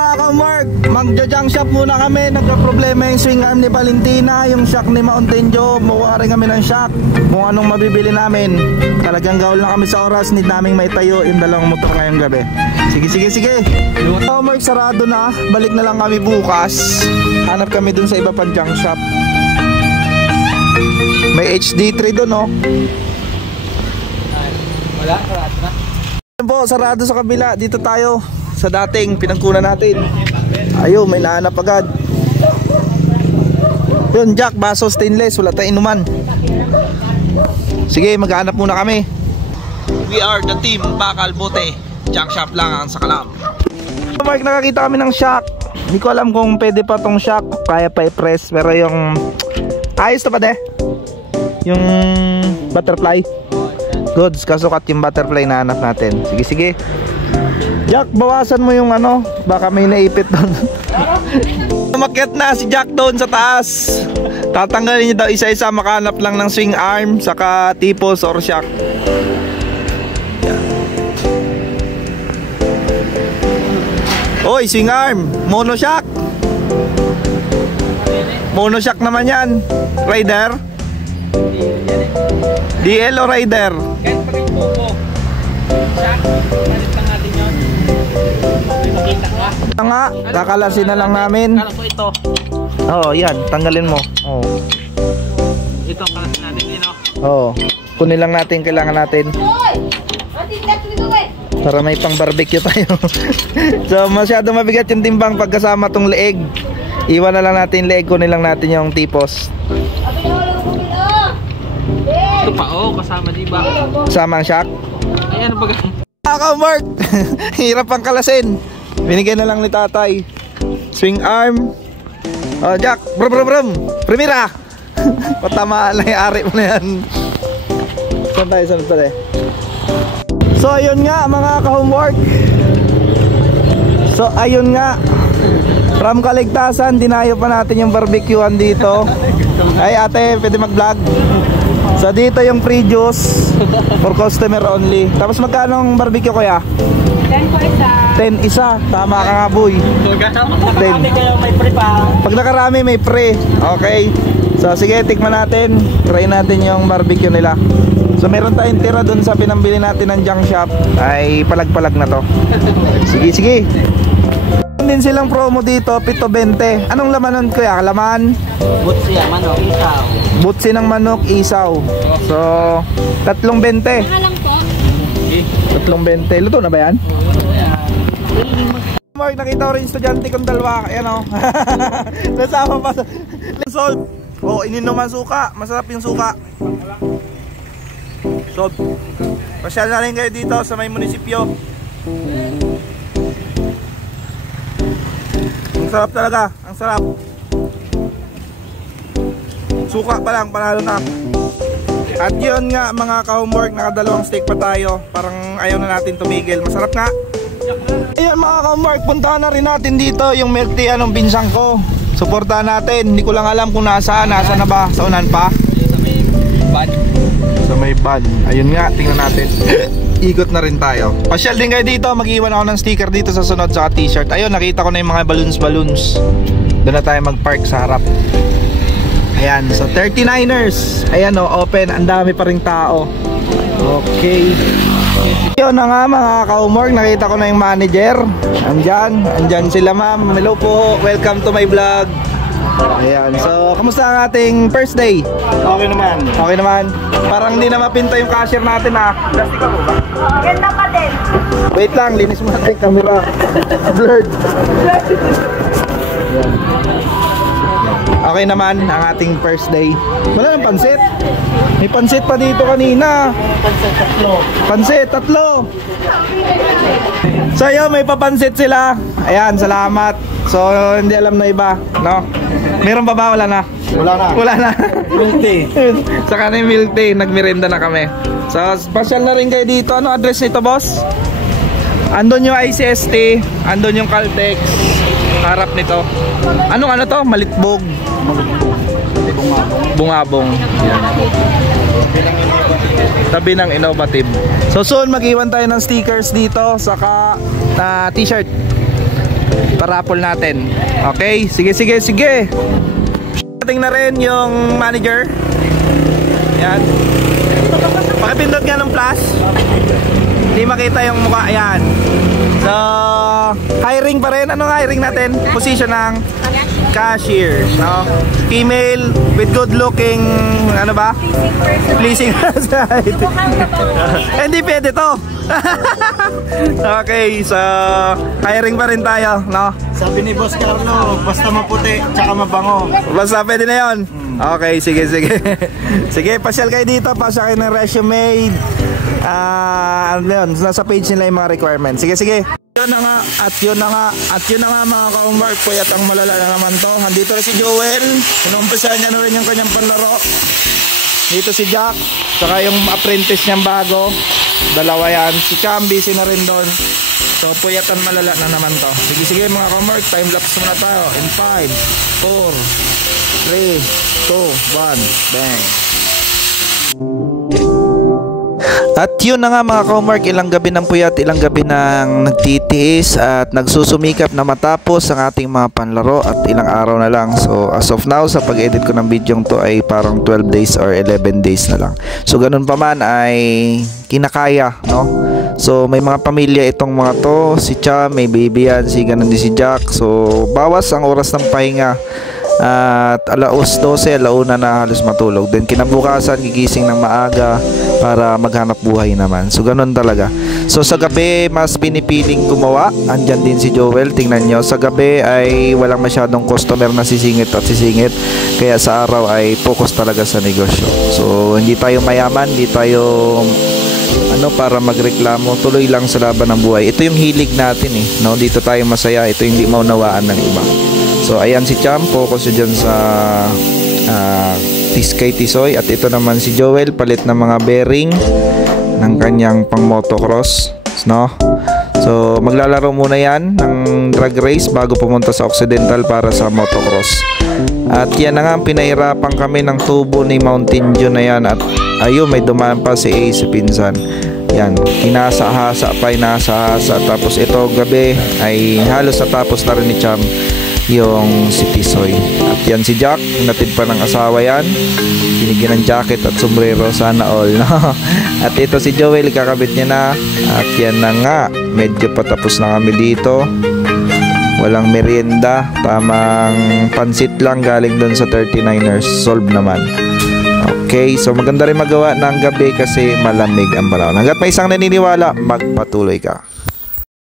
Mga ka-Mark, magja-junk shop muna kami. Nagka-problema yung swing arm ni Valentina, yung shock ni Mountain Dew. Makuha rin kami ng shock kung anong mabibili namin. Talagang gaul na kami sa oras. Need naming may tayo yung dalawang motor ngayong gabi. Sige. Mark, sarado na. Balik na lang kami bukas. Hanap kami dun sa iba pang junk shop. May HD3 dun, oh. Wala, sarado na. Po, sarado sa kabila. Dito tayo sa dating pinagkunan natin. Ayun, may nahanap agad. Yun, jack, baso stainless. Wala tayong inuman. Sige, maghanap muna kami. We are the team Bakal Bote. Junk shop lang ang sakalam. Mark, nakakita kami ng shock. Hindi ko alam kung pwede pa tong shock, kaya pa i-press. Pero yung ayos na pa de. Yung butterfly goods, kasukat yung butterfly na hanap natin. Sige. Jack, bawasan mo yung ano, baka may naipit doon. Umakyat na si Jack doon sa taas. Tatanggalin niya daw isa-isa, makahanap lang ng swing arm, saka tipos or shock. Oy, swing arm, mono shock. Mono shock naman yan. Rider? DL o Rider? Kahit pa rin po po. Shock, palit lang natin yun. Makita ka. Nga, kakalasin na lang namin. Kala ko ito. Oo, yan, tanggalin mo. Oo. Ito ang kalasin natin din, no? Oo. Kunin lang natin, kailangan natin. Para may pang barbecue tayo. So masyado mabigat yung timbang pagkasama tong leeg. Iwan na lang natin leeg, kunin lang natin yung tipos. Ito pa, oh, kasama diba? Kasama ang shock. Ayan, baga. Mark, hirap ang kalasin. Binigyan na lang ni tatay. Swing arm. Oh, Jack, brum. Primera. Patamaan na yung ari mo na yan. Saan tayo? So ayun nga mga ka-homework. So ayun nga, from Kaligtasan, dinayo pa natin yung barbecuean dito. Ay ate, pwede mag-vlog. So dito yung free juice for customer only. Tapos magkano ang barbecue kuya? 10 po isa. 10 isa, tama ka nga boy. 10. May pre pa. Pag nakarami may pre. Okay. So sige, tikman natin. Try natin yung barbecue nila. So meron tayong tira dun sa pinambili natin ng junk shop. Ay palag-palag na to. Sige. Meron din silang promo dito, 7.20. Anong laman nun kuya? Laman? Butsi ang manok, isaw. Butsi ng manok, isaw. So 3.20. Lang po. 3.20. Luto na ba yan? Mark, nakita ko rin estudyante kong dalawa. Ayan o. Nasama pa sa salt. Oh, ininom ang suka. Masarap yung suka. So, pasyal na rin kayo dito sa may munisipyo. Ang sarap talaga. Ang sarap. Suka pa lang, panalo na. At yun nga mga ka-homework, nakadalawang steak pa tayo. Parang ayaw na natin tumigil. Masarap nga. Ayun mga ka-homework, puntahan na rin natin dito yung milk tea anong binsang ko. Suportahan natin. Hindi ko lang alam kung nasaan na ba. Sa unan pa? Sa may bad. Ayun nga, tingnan natin. Ikot na rin tayo. Pasyal din kayo dito. Mag-iwan ako ng sticker dito sa sunod sa t-shirt. Ayun, nakita ko na yung mga balloons. Doon na tayo mag-park sa harap. Ayan, so 39ers. Ayan o, open. Ang dami pa ring tao. Okay. Yun na nga mga ka-homework. Nakita ko na yung manager. Andyan sila ma'am. Hello po, welcome to my vlog. Ayan, so kamusta ang ating first day? Okay naman. Parang hindi na mapinta yung cashier natin ha. Plastic ako ba? Ganda pa din. Wait lang, linis mo natin yung camera. Blurred. Ayan. Okay naman ang ating first day. Wala nang pansit. May pansit pa dito kanina. Pansit, tatlo. So yun, may papansit sila. Ayan, salamat. So hindi alam na iba, no? Meron pa ba? Wala na? Wala na. Milk tea. Saka na yung milk tea, nagmerenda na kami. So pasyal na rin kayo dito. Ano address nito boss? Andun yung ICST, andun yung Caltex, harap nito. Anong ano to? Malitbog. Bungabong. Yan. Tabi ng Innovative. So soon mag-iwan tayo ng stickers dito, saka t-shirt. Parapol natin. Okay, sige. Ating na rin yung manager. Yan. Pakipindot nga ng plus. Hindi makita yung mukha. Ayan. So, hiring pa rin. Anong hiring natin? Position ng cashier, no? Female with good looking, ano ba? Pleasing personality. Hindi pwede to. Okay, so hiring pa rin tayo, no? Sabi ni Boss Carlo, basta maputi tsaka mabango. Basta pwede na yun. Okay, sige. Sige, pasyal kayo dito. Pasya kayo ng resume. Ano yun? Nasa page nila yung mga requirements. Sige. Yun na nga mga ka-homework. Puyat ang malala na naman to. Andito na si Joel. Inumpisahan niya na rin yung kanyang panlaro. Dito si Jack. Saka yung apprentice niyang bago. Dalawa yan. Si Cham, busy na rin doon. So puyat ang malala na naman to. Sige mga ka-homework. Time lapse muna tayo. In 5, 4, 3, 2, 1. Bang. At yun na nga mga ka-homework, ilang gabi ng puyat, ilang gabi ng nagtitiis at nagsusumikap na matapos ang ating mga panlaro at ilang araw na lang. So as of now, sa pag-edit ko ng video to ay parang 12 days or 11 days na lang. So ganun pa man ay kinakaya, no? So may mga pamilya itong mga to, si Cha, may baby yan, si ganun din si Jack. So bawas ang oras ng pahinga. At alaos 12, alauna na halos matulog. Then kinabukasan gigising ng maaga para maghanap buhay naman. So ganun talaga. So sa gabi mas pinipiling gumawa. Andyan din si Joel, tingnan nyo. Sa gabi ay walang masyadong customer na sisingit. Kaya sa araw ay focus talaga sa negosyo. So hindi tayo mayaman, hindi tayo para magreklamo. Tuloy lang sa laban ng buhay. Ito yung hilig natin no? Dito tayo masaya. Ito yung hindi maunawaan ng iba. So ayan si Cham, focus dyan sa kay Tisoy. At ito naman si Joel, palit ng mga bearing ng kanyang pang motocross, no? So maglalaro muna yan ng drag race bago pumunta sa Occidental para sa motocross. At yan na nga, pinahirapan kami ng tubo ni Mountain Dew na yan. At ayun, may dumaan pa si Ace, pinsan. Yan, inasa-hasa. Tapos ito gabi ay halos natapos na rin ni Cham yung si Tisoy. At yan si Jack, natid pa ng asawa yan, binigyan ng jacket at sombrero, sana all, no? At ito si Joel, kakabit niya na. At yan na nga, medyo patapos na kami dito. Walang merienda, tamang pansit lang galing dun sa 39ers, solve naman. Okay, so maganda rin magawa ng gabi kasi malamig ang panahon. Hanggat may isang naniniwala, magpatuloy ka.